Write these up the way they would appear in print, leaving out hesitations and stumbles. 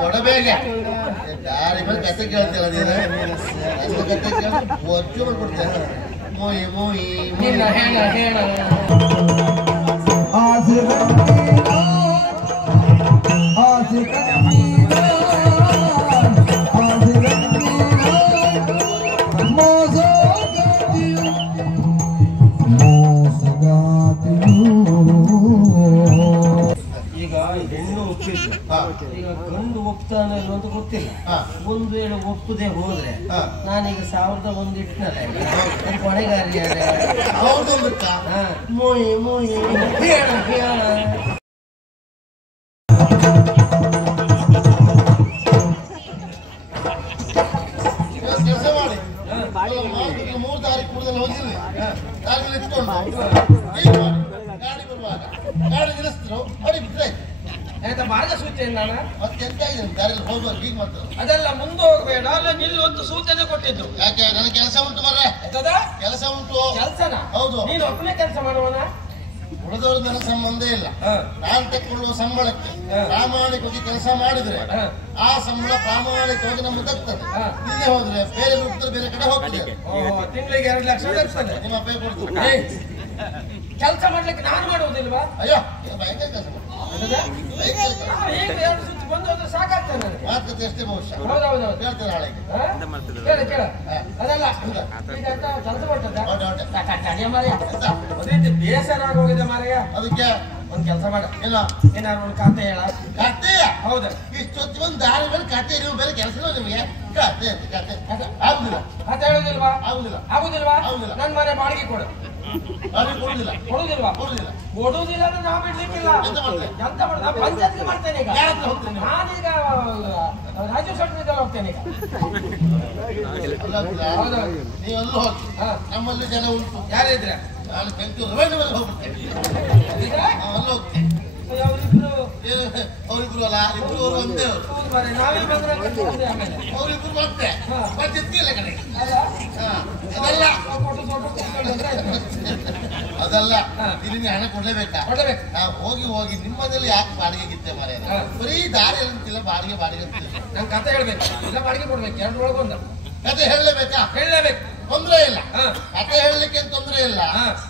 ಕೊಡಬೇಕ ದಾರಿ ಮೇಲೆ ಕತೆ ಕೇಳ್ತಿಲ್ಲ ನೀನು ಕತೆ ಕೇಳಿ ಒಚ್ಚು ಮಾಡ್ಕೊಡ್ತೇನೆ ಮೋಯಿ ಮೋಯಿ ಹೇಳ ಹೇಳ ಈಗ ಹೆಣ್ಣು ಒಪ್ಪಿದ್ರು ಈಗ ಗಂಡು ಒಪ್ತಾನೆ ಅಂತ ಗೊತ್ತಿಲ್ಲ ಒಂದು ವೇಳೆ ಒಪ್ಪದೆ ಹೋದ್ರೆ ನಾನೀಗ 1001 ಇಟ್ಟನಲ್ಲ ಕೊನೆಗಾರಿ ಮೋಯಿ ಮೋಯಿ ಹೇಳ ಹೇಳ ಕೆಲಸ ಮಾಡಿ 3 ತಾರೀಕು ಕೂಡದಲ್ಲಿ ಹೋಗಿರ್ಲಿ ದಾರಿಯಲ್ಲಿ ಇಟ್ಕೊಂಡು ಗಾಡಿ ಬರುವಾಗ ಗಾಡಿ ನಿಲ್ಲಿಸಿದ್ರು ಹೊಡಿ ಬಿಟ್ರೆ ಆಯ್ತಾ ಮಾರ್ಗ ಸೂಚನೆ ನಾನು ಮತ್ತೆ ಎಂತ ಇದೆ ದಾರಿಯಲ್ಲಿ ಹೋಗುವಾಗ ಹೀಗೆ ಮಾಡ್ತಾರೆ ಅದೆಲ್ಲ ಮುಂದೆ ಹೋಗ್ಬೇಡ ಅಲ್ಲ ನಿಲ್ಲು ಅಂತ ಸೂಚನೆ ಕೊಟ್ಟಿದ್ದು ಯಾಕೆ ನನಗೆ ಕೆಲಸ ಉಂಟು ಮರ್ರೆ ಕೆಲಸ ಉಂಟು ಕೆಲಸನ ಹೌದು ನೀನು ಒಬ್ಬನೇ ಕೆಲಸ ಮಾಡುವನ ಉಳಿದವ್ರ ನನಗೆ ಸಂಬಂಧ ಇಲ್ಲ ನಾನು ತಕ್ಕೊಳ್ಳುವ ಸಂಬಳಕ್ಕೆ ಪ್ರಾಮಾಣಿಕವಾಗಿ ಕೆಲಸ ಮಾಡಿದ್ರೆ ಆ ಸಂಬಳ ಪ್ರಾಮಾಣಿಕವಾಗಿ ನಮ್ಗೆ ತಗ್ತದೆ ಹೀಗೆ ಹೋದ್ರೆ ಬೇರೆ ಬಿಟ್ಟರೆ ಬೇರೆ ಕಡೆ ಹೋಗ್ತದೆ ತಿಂಗಳಿಗೆ 2 ಲಕ್ಷ ತಗ್ತದೆ ನಿಮ್ಮ ಪೇ ಕೊಡ್ತೀವಿ ಕೆಲಸ ಮಾಡ್ಲಿಕ್ಕೆ ನಾನು ಮಾಡುವುದಿಲ್ವಾ ಅಯ್ಯೋ ಭಯಂಕರ ಕೆಲಸ ಬಂದೋದ್ರೆ ಸಾಕಾಗ್ತದೆ ಮಾತುಕತೆ ಎಷ್ಟೇ ಭವಿಷ್ಯ ಹೌದೌದು ಹೇಳ್ತಾರೆ ನಾಳೆಗೆ ಕೇಳ ಅದಲ್ಲ ಈಗ ಕೆಲಸ ಮಾಡ್ತದೆ ಬೇಸರ ಆಗೋಗಿದೆ ಮಾರಯ್ಯ ಅದಕ್ಕೆ ಒಂದ್ ಕೆಲಸ ಮಾಡ ಇಲ್ಲ ಏನಾದ್ರು ಒಂದು ಖಾತೆ ಹೇಳ ಕತೆಯ ಹೌದು ಇಷ್ಟೊತ್ತಿ ಒಂದು ದಾರಿ ಮೇಲೆ ಕತೆ ನೀವು ಬೇರೆ ಕೆಲಸ ನಿಮಗೆ ಕತೆ ಕತೆ ಆಗುದಿಲ್ಲ ಖಾತೆ ಹೇಳುದಿಲ್ವಾ ಆಗುದಿಲ್ಲ ಆಗುದಿಲ್ವಾ ಆಗುದಿಲ್ಲ ನನ್ ಮನೆ ಬಾಡಿಗೆ ಕೊಡು ಕೊಡುದಿಲ್ಲ ಕೊಡುದಿಲ್ವಾ ಕೊಡುದಿಲ್ಲ ಕೊಡುದಿಲ್ಲ ಅಂದ್ರೆ ನಾ ಬಿಡ್ಲಿಕ್ಕಿಲ್ಲ ಎಂತ ಮಾಡ್ತೇನೆ ಎಂತ ಮಾಡುದು ನಾ ಪಂಚಾಯತ್ಗೆ ಮಾಡ್ತೇನೆ ಈಗ ನಾನೀಗ ರಾಜೀವ್ ಸೆಟ್ರಿಗೆಲ್ಲ ಹೋಗ್ತೇನೆ ಈಗ ನೀವೆಲ್ಲ ಹೋಗಿ ನಮ್ಮಲ್ಲಿ ಜನ ಉಂಟು ಯಾರಿದ್ರೆ ನಾನು ಬೆಂಗಳೂರು ರವೈನ ಮೇಲೆ ಹೋಗ್ಬಿಡ್ತೇನೆ ಅಲ್ಲಿ ಹೋಗ್ತೇನೆ ಅವರಿಬ್ರು ಅಲ್ಲ ಇಬ್ರು ಅವರು ಒಂದೇ ಅವರಿಬ್ರು ಮತ್ತೆ ಎತ್ತಿಲ್ಲ ಕಡೆ ಅದಲ್ಲ ಅದಲ್ಲ ಇಲ್ಲಿ ಹಣ ಕೊಡ್ಲೇಬೇಕಾ ನಾವು ಹೋಗಿ ಹೋಗಿ ನಿಮ್ಮದಲ್ಲಿ ಯಾಕೆ ಬಾಡಿಗೆ ಗಿತ್ತೆ ಮಾರ ಬರೀ ದಾರಿ ಅಂತಿಲ್ಲ ಬಾಡಿಗೆ ಬಾಡಿಗೆ ಅಂತಿಲ್ಲ ನಂಗೆ ಕತೆ ಹೇಳ್ಬೇಕು ಇಲ್ಲ ಬಾಡಿಗೆ ಕೊಡ್ಬೇಕು 2 ಒಳಗೆ ಒಂದು ಕತೆ ಹೇಳಲೇಬೇಕಾ ಹೇಳಲೇಬೇಕು ತೊಂದ್ರೆ ಇಲ್ಲ ಕತೆ ಹೇಳಲಿಕ್ಕೆ ತೊಂದ್ರೆ ಇಲ್ಲ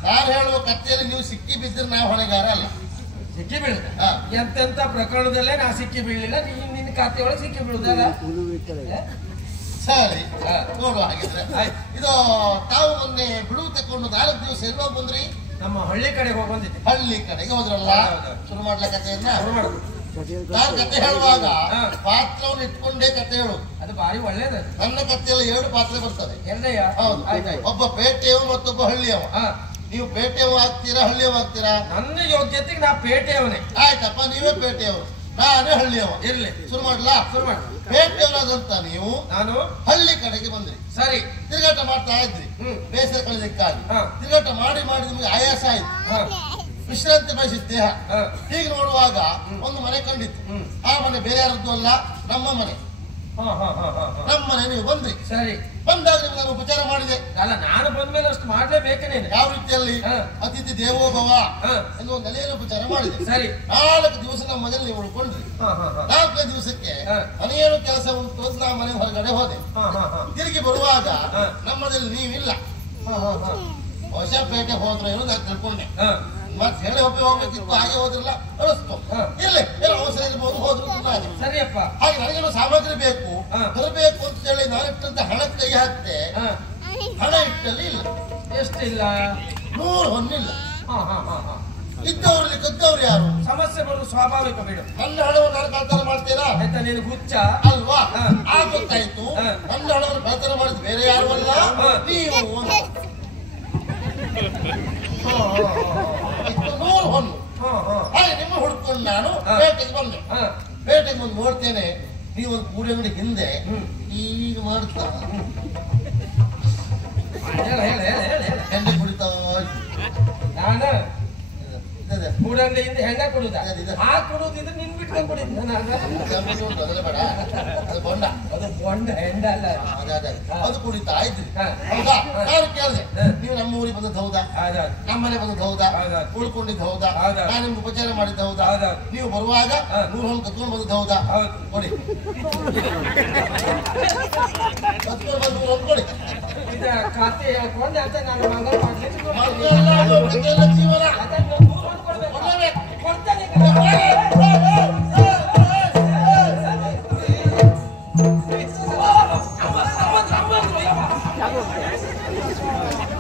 ನಾನು ಹೇಳುವ ಕಥೆಯಲ್ಲಿ ನೀವು ಸಿಕ್ಕಿ ಬಿದ್ದರೆ ನಾವು ಹೊಣೆಗಾರ ಅಲ್ಲ ಸಿಕ್ಕಿ ಬೀಳುದ ಎಂತೆಂತ ಪ್ರಕರಣದಲ್ಲೇ ನಾ ಸಿಕ್ಕಿ ಬೀಳಲಿಲ್ಲ ನಿನ್ನ ಖಾತೆ ಒಳಗೆ ಸಿಕ್ಕಿ ಬೀಳುದಲ್ಲ ಸರಿ ನೋಡುವ ಹಾಗಿದ್ರೆ ಇದು ತಾವು ಮೊನ್ನೆ ಬಿಡುವು ತಕೊಂಡು 4 ದಿವಸ ಎಲ್ಲೋ ಬಂದ್ರಿ ನಮ್ಮ ಹಳ್ಳಿ ಕಡೆಗೆ ಹೋಗಿ ಬಂದಿದ್ದೆ ಹಳ್ಳಿ ಕಡೆಗೆ ಹೋದ್ರಲ್ಲ ಶುರು ಮಾಡ್ಲ ಕಥೆಯನ್ನ ನಾನು ಕತೆ ಹೇಳುವಾಗ ಪಾತ್ರವನ್ನು ಇಟ್ಕೊಂಡೇ ಕತೆ ಹೇಳುದು ಅದು ಬಾರಿ ಒಳ್ಳೇದು ನನ್ನ ಕಥೆಯಲ್ಲಿ 2 ಪಾತ್ರ ಬರ್ತದೆ ಹೌದು ಒಬ್ಬ ಪೇಟೆಯವ ಮತ್ತೊಬ್ಬ ಹಳ್ಳಿಯವ ನೀವು ಪೇಟೆಯವ ಆಗ್ತೀರಾ ಹಳ್ಳಿಯವ ಆಗ್ತೀರಾ ನನ್ನ ಯೋಗ್ಯತೆಗೆ ನಾ ಪೇಟೆಯವನೇ ಆಯ್ತಪ್ಪ ನೀವೇ ಪೇಟೆಯವರು ನಾನೇ ಹಳ್ಳಿಯವ ಇರ್ಲಿ ಶುರು ಮಾಡ್ಲಾ ಶುರು ಮಾಡಿ ಪೇಟೆಯವರಾದಂತ ನೀವು ನಾನು ಹಳ್ಳಿ ಕಡೆಗೆ ಬಂದ್ರಿ ಸರಿ ತಿರುಗಾಟ ಮಾಡ್ತಾ ಇದ್ರಿ ಬೇಸರ ಕಳೆದಕ್ಕಾಗಿ ತಿರುಗಾಟ ಮಾಡಿ ಮಾಡಿ ನಿಮ್ಗೆ ಆಯಾಸ ಆಯ್ತು ವಿಶ್ರಾಂತಿ ಬಯಸಿದ ದೇಹ ಹೀಗೆ ನೋಡುವಾಗ ಒಂದು ಮನೆ ಕಂಡಿತ್ತು ಆ ಮನೆ ಬೇರೆ ಯಾರದ್ದು ಅಲ್ಲ ನಮ್ಮ ಮನೆ ನಮ್ಮ ಮನೆ ನೀವು ಬಂದ್ರಿ ಸರಿ ಬಂದಾಗ ನಿಮ್ಗೆ ನಾನು ಉಪಚಾರ ಮಾಡಿದೆ ಅಲ್ಲ ನಾನು ಬಂದ ಮೇಲೆ ಅಷ್ಟು ಮಾಡ್ಲೇಬೇಕೇನೆ ಯಾವ ರೀತಿಯಲ್ಲಿ ಅತಿಥಿ ದೇವೋಭವ ಎನ್ನುವ ನೆಲೆಯಲ್ಲಿ ಉಪಚಾರ ಮಾಡಿದೆ ಸರಿ 4 ದಿವಸ ನಮ್ಮ ಮನೇಲಿ ನೀವು ಉಳ್ಕೊಂಡ್ರಿ 4ನೇ ದಿವಸಕ್ಕೆ ಮನೆಯೇನು ಕೆಲಸ ಉಂಟು ಅಂತ ನಾ ಮನೆ ಹೊರಗಡೆ ಹೋದೆ ತಿರುಗಿ ಬರುವಾಗ ನಮ್ಮದಲ್ಲಿ ನೀವಿಲ್ಲ ಹೊಸ ಪೇಟೆ ಹೋದ್ರು ಏನೋ ನಾನು ತಿಳ್ಕೊಂಡೆ ಮತ್ತೆ ಹೇಳಿ ಹೋಗ್ಬೇಕಿತ್ತು ಹಾಗೆ ಹೋದ್ರಲ್ಲ ಅನಿಸ್ತು ಇರ್ಲಿ ಏನೋ ಅವಸರ ಇರ್ಬೋದು ಹೋದ್ರು ಸರಿಯಪ್ಪ ಹಾಗೆ ನನಗೇನೋ ಸಾಮಗ್ರಿ ಬೇಕು ತರಬೇಕು ಅಂತ ಹೇಳಿ ನಾನಿಟ್ಟಂತ ಹಣ ಕೈ ಹಾಕ್ತೆ ಹಣ ಇಟ್ಟಲ್ಲಿ ಇಲ್ಲ ಎಷ್ಟಿಲ್ಲ 100 ಹೊನ್ನಿಲ್ಲ ಇದ್ದವ್ರಲ್ಲಿ ಕದ್ದವ್ರು ಯಾರು ಸಮಸ್ಯೆ ಬರೋದು ಸ್ವಾಭಾವಿಕ ಬಿಡು ನನ್ನ ಹಣವನ್ನು ನಾನು ಕಳ್ತನ ಮಾಡ್ತೀರಾ ಆಯ್ತಾ ನೀನು ಹುಚ್ಚ ಅಲ್ವಾ ಗೊತ್ತಾಯ್ತು ನನ್ನ ಹಣವನ್ನು ಕಳ್ತನ ಮಾಡಿದ್ ಬೇರೆ ಯಾರು ಅಲ್ಲ ನೀವು 100 ಹೊನ್ನು ಹಾಗೆ ನಿಮ್ಮ ಹುಡ್ಕೊಂಡು ನಾನು ಪೇಟೆಗೆ ಬಂದೆ ಪೇಟೆಗೆ ಬಂದು ನೋಡ್ತೇನೆ ನೀವೊಂದು ಕೂಡಿ ಅಂಗಡಿ ಹಿಂದೆ ಈಗ ಮಾಡ್ತಾ ಹೆಂಡೆ ಕುಡಿತಾ ನಾನು ಕೂಡಂಗಡಿಯಿಂದ ಹೆಂಗ ಕೊಡುದ ಆ ಕೊಡುದಿದ್ರೆ ನಿನ್ ಬಿಟ್ಟು ಬೇಡ ಅದು ಬೊಂಡ ಹೆಂಡ ಅಲ್ಲ ಅದು ಕುಡಿತಾ ಇದ್ರಿ ಹೌದಾ? ನಾನು ಕೇಳಿದೆ ನೀವು ನಮ್ಮ ಊರಿಗೆ ಬಂದದ್ದು ಹೌದಾ? ನಮ್ಮನೆ ಬಂದದ್ದು ಹೌದಾ? ಉಳ್ಕೊಂಡಿದ್ದು ಹೌದಾ? ನಾನು ನಿಮ್ಗೆ ಉಪಚಾರ ಮಾಡಿದ್ದು ಹೌದಾ? ನೀವು ಬರುವಾಗ 100 ಹೊನ್ನು ಕತ್ಕೊಂಡು ಬಂದದ್ದು ಹೌದಾ? ಕೊಡಿ ಕತ್ಕೊಂಡು ಬಂದು 100 ಹೊನ್ನು ಕೊಡಿ. ಖಾತೆ ಹೇಳ್ಕೊಂಡು ಅಂತ ನಾನು ಮಂಗಳ ಮಾಡ್ಲಿಕ್ಕೆ ಜೀವನ ಕೊಡ್ತೇನೆ.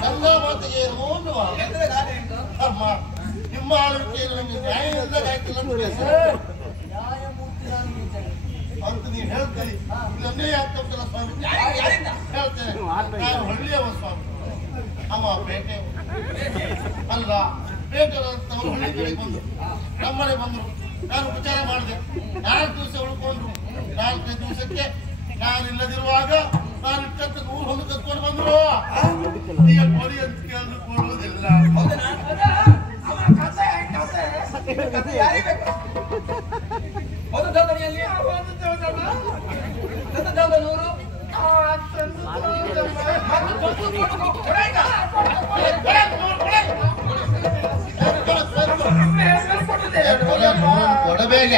ನನ್ನ ಮಾತಿಗೆ ಅಮ್ಮ ನಿಮ್ಮ ಆಳ್ವಿಕೆಯಲ್ಲಿ ನನಗೆ ನ್ಯಾಯದಿಂದ ಆಯ್ತಿಲ್ಲ ಅಂತ ನೀವು ಹೇಳ್ತೀರಿ. ನನ್ನೇ ಆಗ್ತಕ್ಕಲ್ಲ ಸ್ವಾಮಿ ಹೇಳ್ತೇನೆ. ನಾನು ಹಳ್ಳಿಯವ ಸ್ವಾಮಿ, ಅವ ಪೇಟೆ ಅಲ್ಲ. ಪೇಟೆಯವರು ಹಳ್ಳಿ ಕಡೆಗೆ ಬಂದು ನಮ್ಮನೆ ಬಂದರು. ನಾನು ಉಪಚಾರ ಮಾಡಿದೆ. 4 ದಿವಸ ಉಳ್ಕೊಂಡ್ರು. 4ನೇ ದಿವಸಕ್ಕೆ ನಾನು ಇಲ್ಲದಿರುವಾಗ ನಾನು ಇಟ್ಟಂತ 100 ಹೊನ್ನು ಕತ್ಕೊಂಡು ಬಂದ್ರು. ಈಗ ಕೊಡಿ ಅಂತ ಕೇಳಿದ್ರು ಕೊಡುವುದಿಲ್ಲ. ಕೊಡಬೇಕ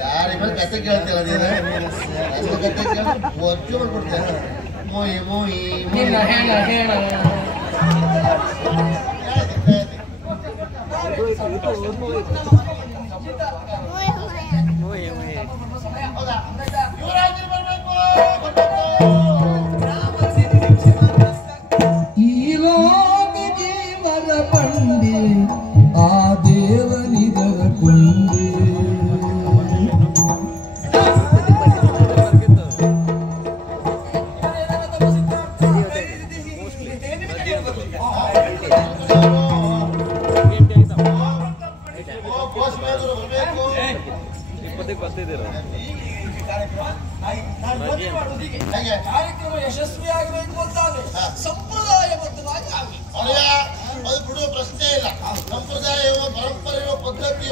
ದಾರಿ ಮೇಲೆ ಕತೆ ಕೇಳ್ತಿಲ್ಲ ನೀನು. ಕತೆ ಕೇಳಿ ಒಚ್ಚು ಮಾಡ್ಬಿಡ್ತೇನೆ. ಮೋಯಿ ಮೋಯಿ ಹೌದಾ? ಯುವರಾಜರು ಬರ್ಬೇಕು. ಈ ಲೋಕ ಜೀವನ ಬಂಡಿ ಆ ದೇವನಿದರ ಕೊಂಡಿ ಕಾರ್ಯಕ್ರಮ ಯಶಸ್ವಿಯಾಗಬೇಕು ಅಂತಾದ್ರೆ ಸಂಪ್ರದಾಯಬದ್ಧವಾಗಿ ಆಗಬೇಕು. ಅದು ಬಿಡುವ ಪ್ರಶ್ನೆ ಇಲ್ಲ. ಸಂಪ್ರದಾಯವೋ ಪರಂಪರೆಯೋ ಪದ್ಧತಿ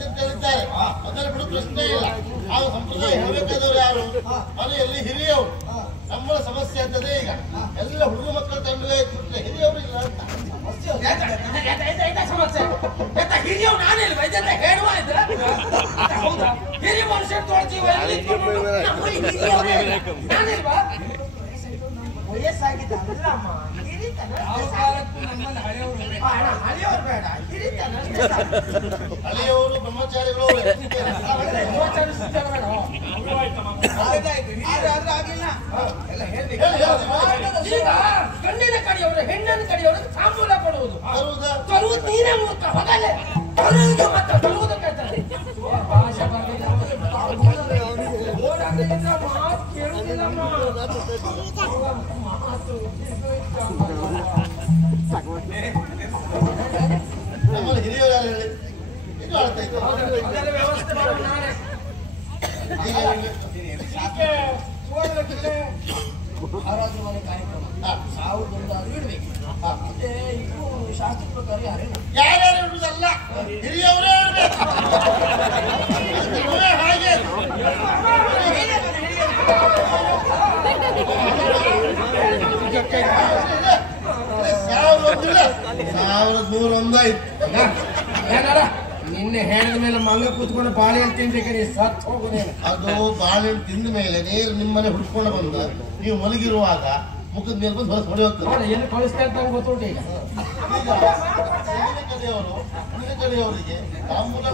ಅಂತ ಹೇಳಿದ್ದಾರೆ. ಅದನ್ನು ಬಿಡುವ ಪ್ರಶ್ನೆ ಇಲ್ಲ. ಆ ಸಂಪ್ರದಾಯ ಹೇಳಬೇಕಾದವರು ಯಾರು? ಮನೆಯಲ್ಲಿ ಹಿರಿಯವರು. ನಮ್ಮ ಸಮಸ್ಯೆ ಅಂತದೇ ಈಗ ಎಲ್ಲ ಹುಡುಗ ಮಕ್ಕಳ ತಂಡವೇ ಇರ್ತದೆ, ಹಿರಿಯವರು ಇಲ್ಲ ಅಂತ. ಹಿರಿಯವ್ ನಾನಿಲ್ವಾ ಇದೆಲ್ಲ ಹೇಳುವ ಇದ್ರೆ ಹೌದಾ? ಹಿರಿಯ ಮನುಷ್ಯ ನಾನಿಲ್ವಾ? ವಯಸ್ಸಾಗಿದ್ದ ಹಳೆಯವರು ಬೇಡ, ಹಳೆಯವರು ಬ್ರಹ್ಮಚಾರಿಗಳು ಗಂಡಿನ ಕಡೆಯವರು ಹೆಣ್ಣಿನ ಕಡೆಯವರು ತಾಂಬೂಲ ಕೊಡುವುದು ತರುವುದು ನೀನೇ ಮೂರ್ಖ ಹೋಗಲೇ ತರುವುದು ಮತ್ತೆ ತರುವುದು ಕೇಳ್ತಾರೆ. ಭಾಷೆ ಬರಲಿಲ್ಲ ಮಾತು ಕೇಳುವುದಿಲ್ಲಮ್ಮ. ನಮ್ಮಲ್ಲಿ ಹಿರಿಯರು ಯಾರು ಹೇಳಿ ಇದು ಆಡ್ತಾ ಇತ್ತು. ವ್ಯವಸ್ಥೆ ಮಾಡೋಣ ನಾಳೆ. ಆರಾಧನೆ ಮನೆ ಕಾರ್ಯಕ್ರಮ 1001 ಇಡಬೇಕು. ಮತ್ತೆ ಇದು ಶಾಸ್ತ್ರ ಪ್ರಕಾರ ಯಾರ್ಯಾರು ಇಡುವುದಲ್ಲ, ಹಿರಿಯವರೇ ಇರಬೇಕು. ಹಾಗೆ 1101 ಆಯ್ತು. ನಿನ್ನೆ ಹೇಳಿದ ಮೇಲೆ ಮಂಗ ಕೂತ್ಕೊಂಡು ಬಾಳೆಹಣ್ಣು ತಿಂದ್ರೆ ಕಡೆ ಸತ್ತು ಹೋಗುದೇನು. ಅದು ಬಾಳೆಹಣ್ಣು ತಿಂದ ಮೇಲೆ ನೇರ ನಿಮ್ಮನೆ ಹುಡ್ಕೊಂಡು ಬಂದ ನೀವು ಮಲಗಿರುವಾಗ ಮುಖದ ಮೇಲೆ ಬಂದು ಹೊಡೆ ಹೋಗ್ತಾರೆ. ಎಲ್ಲಿ ಕಳಿಸ್ತಾ ಅಂತ ಗೊತ್ತುಂಟು. ಈಗ ಕಡೆಯವರಿಗೆ ತಾಂಬೂಲ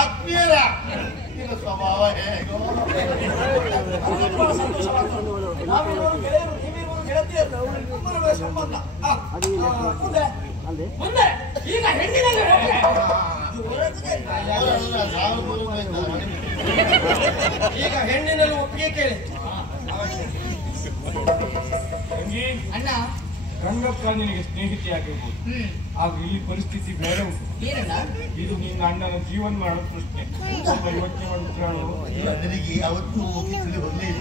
ಆತ್ಮೀಯರ ಸ್ವಭಾವ ಹೇಗೋ ಮುಂದೆ ಈಗ ಹೆಣ್ಣಿನಲ್ಲಿ ಈಗ ಹೆಣ್ಣಿನಲ್ಲಿ ಒಪ್ಪಿಗೆ ಕೇಳಿ ತಂಗಿ ಅಣ್ಣ ರಂಗಪ್ಪ ನಿನಗೆ ಸ್ನೇಹಿತೆಯಾಗಿರ್ಬೋದು, ಆಗ ಇಲ್ಲಿ ಪರಿಸ್ಥಿತಿ ಬೇರೆ ಉಂಟು. ಏನಣ್ಣ ಇದು ನಿನ್ನ ಅಣ್ಣನ ಜೀವನ ಮಾಡೋ ಪ್ರಶ್ನೆ. ಸ್ವಲ್ಪ ಯೋಚನೆ ಮಾಡುತ್ತಾಳು. ನನಗೆ ಅವತ್ತು ಕಿಚ್ಚಲಿ ಹೊರಲಿಲ್ಲ.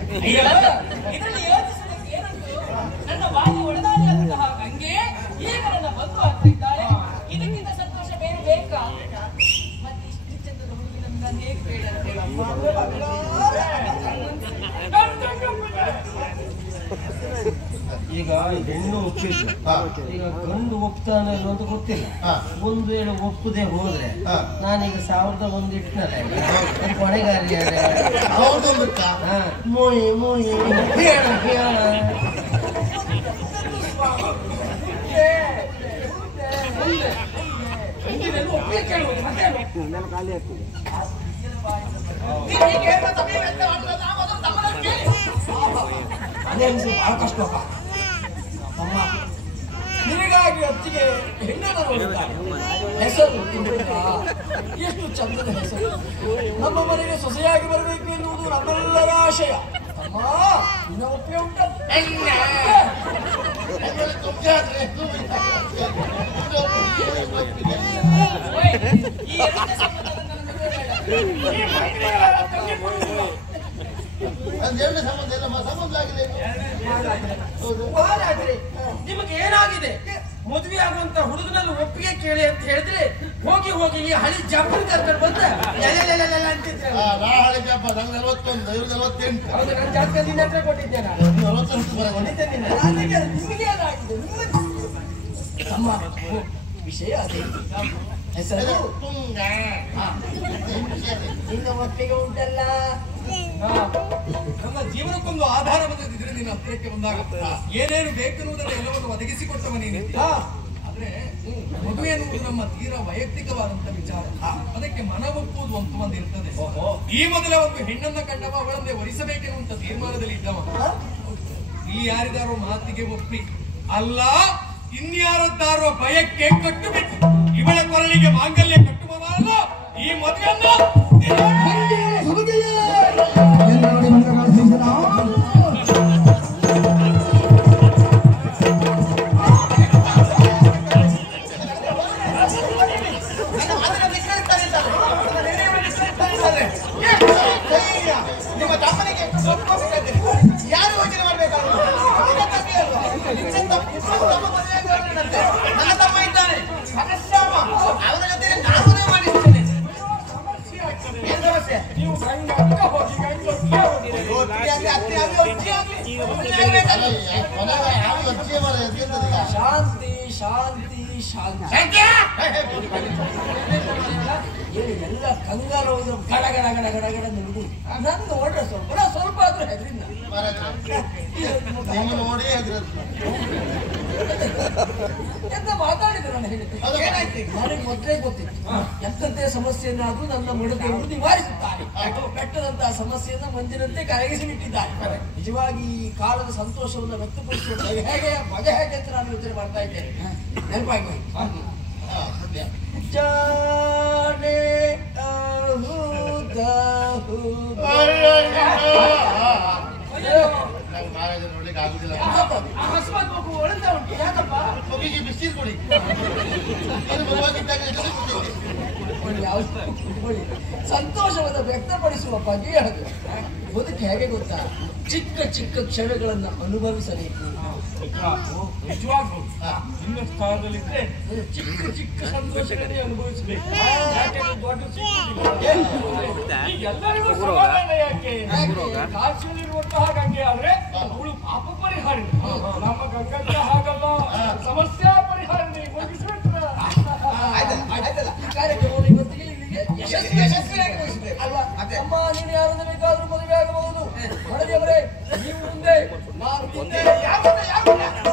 ಇದರಲ್ಲಿ ಯೋಚಿಸಲಿಕ್ಕೆ ಏನಂತೂ ನನ್ನ ಬಾಯಿ ಒಡೆದಾಡಿದಂತಹ ಗಂಗೆ ಈಗ ನನ್ನ ಬಂಧು ಆಗ್ತಿದ್ದಾಳೆ. ಇದಕ್ಕಿಂತ ಸಂತೋಷ ಬೇರೆ ಬೇಕಾ? ಮತ್ತೆ ಇಷ್ಟು ಚಂದದ ಹುಡುಗಿ ನಮ್ಗೆ ಹೇಗೆ ಬೇಡ ಅಂತ ಈಗ ಹೆಣ್ಣು ಒಪ್ಪಿದ್ರು, ಈಗ ಗಂಡು ಒಪ್ತಾನೆ ಇಲ್ವ ಅಂತ ಗೊತ್ತಿಲ್ಲ. ಒಂದು ವೇಳೆ ಒಪ್ಪದೆ ಹೋದ್ರೆ ನಾನೀಗ 1001 ಇಟ್ನಲ್ಲ, ಕೊನೆಗಾರಿ ಮೋಯಿ ಮೋಯಿ ಹೇಳ ಹೇಳ ಅದೇ ಬಹಳ ಕಷ್ಟಪ್ಪ ಅಮ್ಮ. ನಿನಗಾಗಿ ಅತ್ತಿಗೆ ಹೆಣ್ಣನ್ನು ನೋಡಿದ್ದಾರೆ. ಹೆಸರು ಗೊತ್ತುಂಟಾ? ಎಷ್ಟು ಚಂದದ ಹೆಸರು. ನಮ್ಮ ಮನೆಗೆ ಸೊಸೆಯಾಗಿ ಬರಬೇಕು ಎನ್ನುವುದು ನಮ್ಮೆಲ್ಲರ ಆಶಯ. ಅಮ್ಮ ನಿನ್ನ ಒಪ್ಪಿಗೆ ಉಂಟ? ಸಂಬಂಧ ಎಲ್ಲ ಸಂಬಂಧ ಆಗಿದೆ. ನಿಮಗೆ ಏನಾಗಿದೆ? ಮದುವೆ ಆಗುವಂತ ಹುಡುಗನಲ್ಲಿ ಒಪ್ಪಿಗೆ ಕೇಳಿ ಅಂತ ಹೇಳಿದ್ರೆ ಹೋಗಿ ಹೋಗಿ ಈ ಹಳಿ ಜಬ್ಬನ್ ಕರ್ಕೊಂಡು ಬಂದ ಅಂತಿದ್ರೆ ನಾ ಹಳಿ ಜಬ್ಬ ನಂಗೆ 41, ಇವ್ರು 48. ಹೌದು, ನಾನು ಜಾಸ್ತಿ ನಿನ್ನ ಹತ್ರ ಕೊಟ್ಟಿದ್ದೇನೆ. 48 ನಿಮಗೆ ಏನಾಗಿದೆ? ಅಮ್ಮ ವಿಷಯ ಅದೇ. ಹೆಸರು ತುಂಗ. ನಿನ್ನ ಒಪ್ಪಿಗೆ ಉಂಟಲ್ಲ? ನನ್ನ ಜೀವನಕ್ಕೊಂದು ಆಧಾರ ಬಂದಿದ್ರೆ ನಿನ್ನ ಹತ್ತಿರಕ್ಕೆ ಬಂದಾಗ ಏನೇನು ಬೇಕೆನ್ನುವುದನ್ನು ಎಲ್ಲವನ್ನು ಒದಗಿಸಿಕೊಟ್ಟವ ನೀನಿದ್ದೀಯ. ಆದ್ರೆ ಮದುವೆ ಎನ್ನುವುದು ನಮ್ಮ ತೀರಾ ವೈಯಕ್ತಿಕವಾದಂತ ವಿಚಾರ. ಅದಕ್ಕೆ ಮನ ಒಪ್ಪುವುದು ಅಂತ ಒಂದಿರ್ತದೆ. ಈ ಮೊದಲೇ ಒಂದು ಹೆಣ್ಣನ್ನ ಕಂಡವ ಅವಳನ್ನೇ ವರಿಸಬೇಕೆನ್ನುವಂತ ತೀರ್ಮಾನದಲ್ಲಿ ಇದ್ದವ. ಇಲ್ಲಿ ಯಾರಿದಾರೋ ಮಾತಿಗೆ ಒಪ್ಪಿ ಅಲ್ಲ, ಇನ್ಯಾರದ್ದಾರೋ ಭಯಕ್ಕೆ ಕಟ್ಟು ಬಿಟ್ಟು ಇವಳ ಕೊರಳಿಗೆ ಮಾಂಗಲ್ಯ ಕಟ್ಟುವವರಲ್ಲ ಈ ಮದುವೆಯನ್ನು ನಿಮ್ಮ ತಮ್ಮನಿಗೆ ಯಾರು ಯೋಚನೆ ಮಾಡ್ಬೇಕಾಗುತ್ತೆ? ನನ್ನ ತಮ್ಮ ಇದ್ದಾನೆ ಪರಶುರಾಮ, ಅವರ ಜೊತೆ ನಾನೇ ಮಾಡಿದ್ದೇನೆ. ಏನು ಸಮಸ್ಯೆ? ನೀವು ಗಂಗ ಹೋಗಿ ಶಾಂತಿ ಶಾಂತಿ ಶಾಂತಿ. ಏನು ಎಲ್ಲ ಕಂಗಾಲ ಗಡ ಗಡ ಗಡ ಗಡ ಗಡ ನುಡಿದು ನನ್ನ ನೋಡ್ರೆ ಸ್ವಲ್ಪ ಆದ್ರೂ ಹೆದರಿಂದ ನೋಡಿ ಎಂತ ಮಾತಾಡಿದ್ರು ನಾನು ಹೇಳಿದ್ದು ಏನಾಯ್ತು? ನನಗೆ ಮೊದಲೇ ಗೊತ್ತಿತ್ತು ಎಂತಂತೆ ಸಮಸ್ಯೆಯನ್ನಾದ್ರೂ ನನ್ನ ಮುಡುಗೆಯವರು ನಿವಾರಿಸುತ್ತಾರೆ. ಬೆಟ್ಟದಂತಹ ಸಮಸ್ಯೆಯನ್ನ ಮಂಜಿನಂತೆ ಕರಗಿಸಿ ಬಿಟ್ಟಿದ್ದಾರೆ. ನಿಜವಾಗಿ ಈ ಕಾಲದ ಸಂತೋಷವನ್ನು ವ್ಯಕ್ತಪಡಿಸುವ ಹೇಗೆ ಬಗೆ ಹೇಗೆ ಅಂತ ನಾನು ಯೋಚನೆ ಮಾಡ್ತಾ ಇದ್ದೇನೆ. ನೆನಪಾಗಿ ಜಾನೆ ನೋಡ್ಲಿಕ್ಕೆ ಆಗುದಿಲ್ಲ. ಅಕಸ್ಮಾತ್ ಮಗು ಒಳಂತ ಉಂಟು. ಯಾಕಪ್ಪ? ಮಗುವಿಗೆ ಬಿಸಿಲು ಕೊಡಿ. ಸಂತೋಷವನ್ನು ವ್ಯಕ್ತಪಡಿಸುವ ಬಗೆ ಅದು. ಬದುಕು ಹೇಗೆ ಗೊತ್ತಾ? ಚಿಕ್ಕ ಚಿಕ್ಕ ಕ್ಷಣಗಳನ್ನು ಅನುಭವಿಸಬೇಕು. ನಿಜವಾಗ್ಬೋದು ನಿನ್ನ ಸ್ಥಳದಲ್ಲಿದ್ರೆ ಚಿಕ್ಕ ಚಿಕ್ಕ ಸಂತೋಷಗಳನ್ನೇ ಅನುಭವಿಸಬೇಕು. ಎಲ್ಲರಿಗೂ ಸಮಾಧಾನ ಯಾಕೆ? ಕಾಶಿಯಲ್ಲಿರುವಂತಹ ಗಂಗೆ ಆದ್ರೆ ಅವಳು ಪಾಪ ಪರಿಹಾರಿ, ನಮ್ಮ ಗಂಗಂತ ಹಾಗಲ್ಲ, ಸಮಸ್ಯೆ ಪರಿಹಾರಿ ಮುಗಿಸ್ಬಿಟ್ರ. ಆಯ್ತಲ್ಲ, ಈ ಕಾರ್ಯಕ್ರಮವನ್ನು ಇವತ್ತಿಗೆ ಇಲ್ಲಿಗೆ ಯಶಸ್ವಿಯಾಗಿ ಮುಗಿಸಬೇಕು ಅಲ್ವಾ? ಅಮ್ಮ ನೀನು ಯಾರನ್ನ ಬೇಕಾದ್ರೂ ಮದುವೆ ಆಗಬಹುದು. ಮಡದಿಯವರೇ ನೀವು ಮುಂದೆ, ನಾನು ಮುಂದೆ.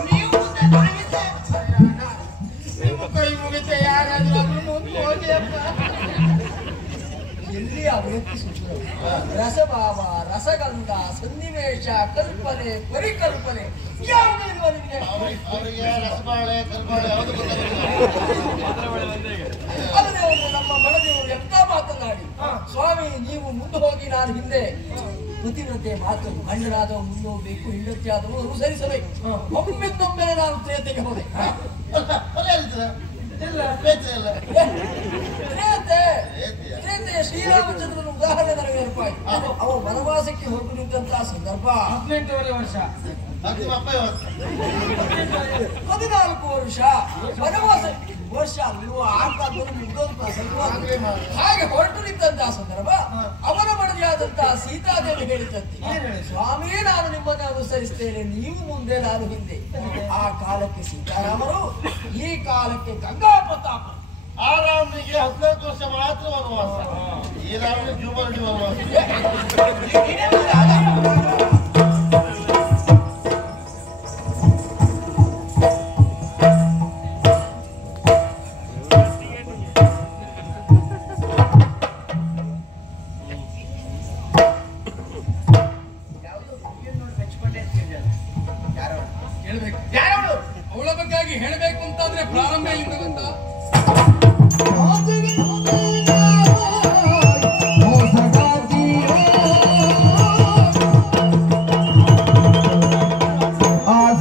ನೀವು ಮುಂದೆ, ನಾನು ಹಿಂದೆ. ನಿಮ್ಮ ಕೈ ಮುಗಿತೆ ಯಾರಾದ್ರೂ ಮುಂದೆ ಹೋಗಿ ಅಪ್ಪ. ಎಲ್ಲಿ ಅಭಿವ್ಯಕ್ತಿ ಸೂಚನೆ, ರಸಭಾವ, ರಸಗಂಧ, ಸನ್ನಿವೇಶ, ಕಲ್ಪನೆ, ಪರಿಕಲ್ಪನೆ ಯಾವುದು ಇಲ್ವಾ ನಿಮಗೆ? ಅವರಿಗೆ ರಸಬಾಳೆ ಕಲ್ಬಾಳೆ ಯಾವುದು ಅಲ್ಲದೆ ಅವರು ನಮ್ಮ ಮನದೇವರು ಎಂತ ಮಾತನಾಡಿ, ಸ್ವಾಮಿ ನೀವು ಮುಂದೆ ಹೋಗಿ ನಾನು ಹಿಂದೆ, ಪತಿವ್ರತೆ ಮಾತು ಗಂಡನಾದವ ಮುನ್ನೋಗ್ಬೇಕು, ಹೆಂಡತಿ ಆದವು ಅನುಸರಿಸಬೇಕು. ಒಮ್ಮೆದ್ದೊಮ್ಮೆಲೆ ನಾನು ತ್ರೇತೆಗೆ ಹೋದೆ. ತ್ರೇತೆಯ ಶ್ರೀರಾಮಚಂದ್ರನ ಉದಾಹರಣೆ ನನಗೆ ನೆನಪಾಯಿತು. ಅವ ವನವಾಸಕ್ಕೆ ಹೊರಟಿದ್ದಂತಹ ಸಂದರ್ಭ 18 ವರ್ಷ 14 ವರ್ಷ ವನವಾಸ ವರ್ಷ ಅಲ್ಲೂ ಆಗ್ತಾದ್ರು ಮುಗ್ದಂತ ಸ್ವಲ್ಪ ಹಾಗೆ ಹೊರಟು ನಿಂತಹ ಸಂದರ್ಭ ಅವನ ಮಡದಿಯಾದಂತಹ ಸೀತಾದೇವಿ ಹೇಳಿದಂತೆ, ಸ್ವಾಮಿ ನಾನು ನಿಮ್ಮನ್ನು ಅನುಸರಿಸ್ತೇನೆ, ನೀವು ಮುಂದೆ ನಾನು ಹಿಂದೆ. ಆ ಕಾಲಕ್ಕೆ ಸೀತಾರಾಮರು, ಈ ಕಾಲಕ್ಕೆ ಗಂಗಾ ಪ್ರತಾಪ. ಆ ರಾಮನಿಗೆ 14 ವರ್ಷ ಮಾತ್ರ ವನವಾಸ, ಈ ರಾಮನಿಗೆ ಜೂಬರ್ಡಿ ವನವಾಸ. ಅವಳ ಬಗ್ಗೆ ಹೇಳಬೇಕು ಅಂತಾದ್ರೆ ಪ್ರಾರಂಭ ಇಲ್ಲದಂತ आज